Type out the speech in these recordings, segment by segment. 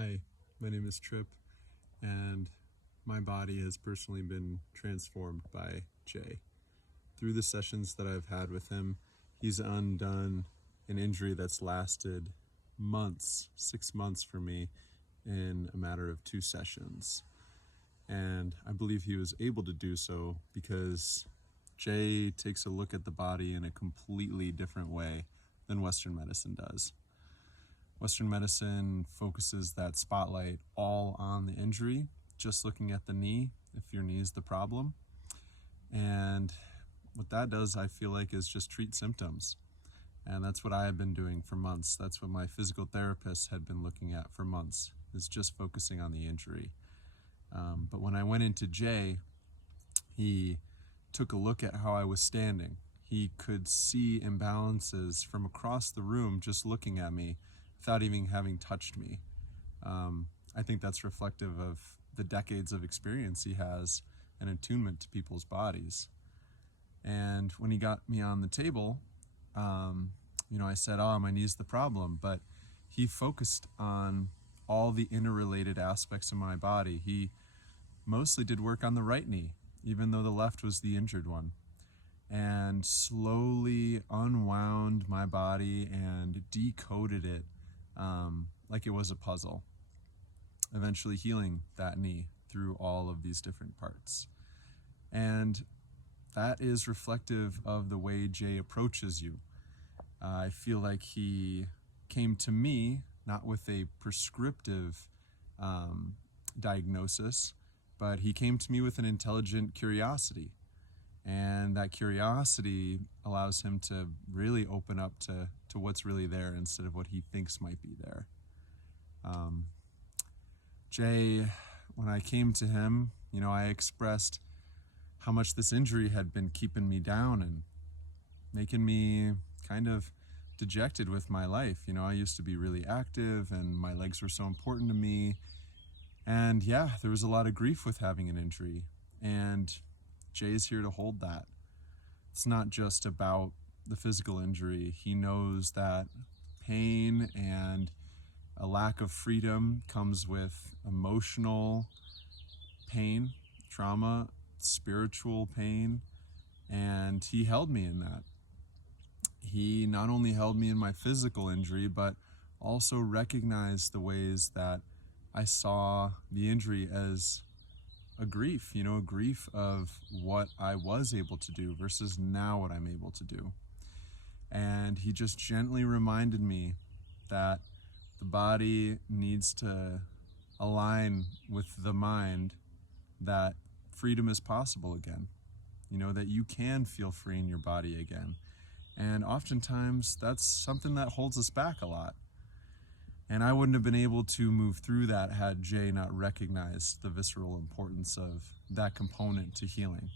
Hi, my name is Trip, and my body has personally been transformed by Jay. Through the sessions that I've had with him, he's undone an injury that's lasted months, 6 months for me, in a matter of 2 sessions. And I believe he was able to do so because Jay takes a look at the body in a completely different way than Western medicine does. Western medicine focuses that spotlight all on the injury, just looking at the knee, if your knee is the problem. And what that does, I feel like, is just treat symptoms. And that's what I have been doing for months. That's what my physical therapist had been looking at for months, is just focusing on the injury. But when I went into Jay, he took a look at how I was standing. He could see imbalances from across the room just looking at me without even having touched me. I think that's reflective of the decades of experience he has and attunement to people's bodies. And when he got me on the table, I said, my knee's the problem, but he focused on all the interrelated aspects of my body. He mostly did work on the right knee, even though the left was the injured one, and slowly unwound my body and decoded it like it was a puzzle, eventually healing that knee through all of these different parts. And that is reflective of the way Jay approaches you. I feel like he came to me not with a prescriptive diagnosis, but he came to me with an intelligent curiosity. And that curiosity allows him to really open up to what's really there instead of what he thinks might be there. Jay, when I came to him, I expressed how much this injury had been keeping me down and making me kind of dejected with my life. I used to be really active and my legs were so important to me. And yeah, there was a lot of grief with having an injury. And Jay's here to hold that. It's not just about the physical injury. He knows that pain and a lack of freedom comes with emotional pain, trauma, spiritual pain, and he held me in that. He not only held me in my physical injury, but also recognized the ways that I saw the injury as a grief, a grief of what I was able to do versus now what I'm able to do. And he just gently reminded me that the body needs to align with the mind, that freedom is possible again, that you can feel free in your body again. And oftentimes that's something that holds us back a lot. And I wouldn't have been able to move through that had Jay not recognized the visceral importance of that component to healing.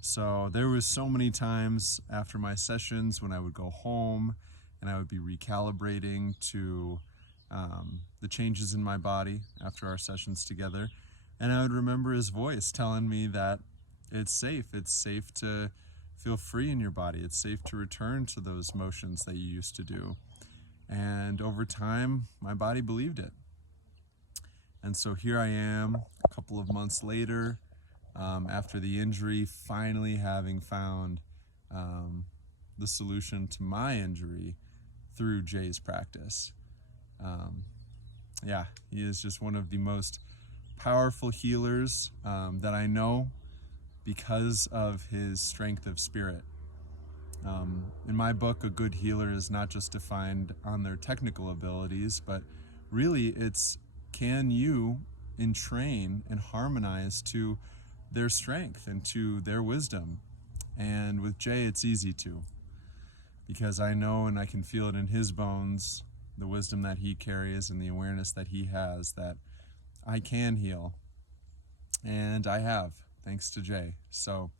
So there was so many times after my sessions when I would go home and I would be recalibrating to the changes in my body after our sessions together. And I would remember his voice telling me that it's safe to feel free in your body. It's safe to return to those motions that you used to do. And over time, my body believed it. And so here I am, a couple of months later, after the injury, finally having found the solution to my injury through Jay's practice. He is just one of the most powerful healers that I know because of his strength of spirit. In my book, a good healer is not just defined on their technical abilities, but really it's, can you entrain and harmonize to their strength and to their wisdom? And with Jay, it's easy to, because I know and I can feel it in his bones, the wisdom that he carries and the awareness that he has, that I can heal. And I have, thanks to Jay. So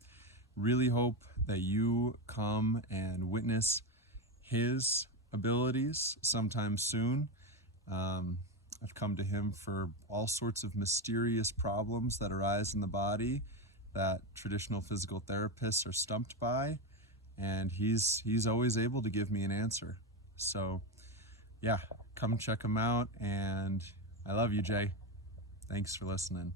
really hope that you come and witness his abilities sometime soon. I've come to him for all sorts of mysterious problems that arise in the body that traditional physical therapists are stumped by, and he's always able to give me an answer. So yeah, come check him out, and I love you, Jay. Thanks for listening.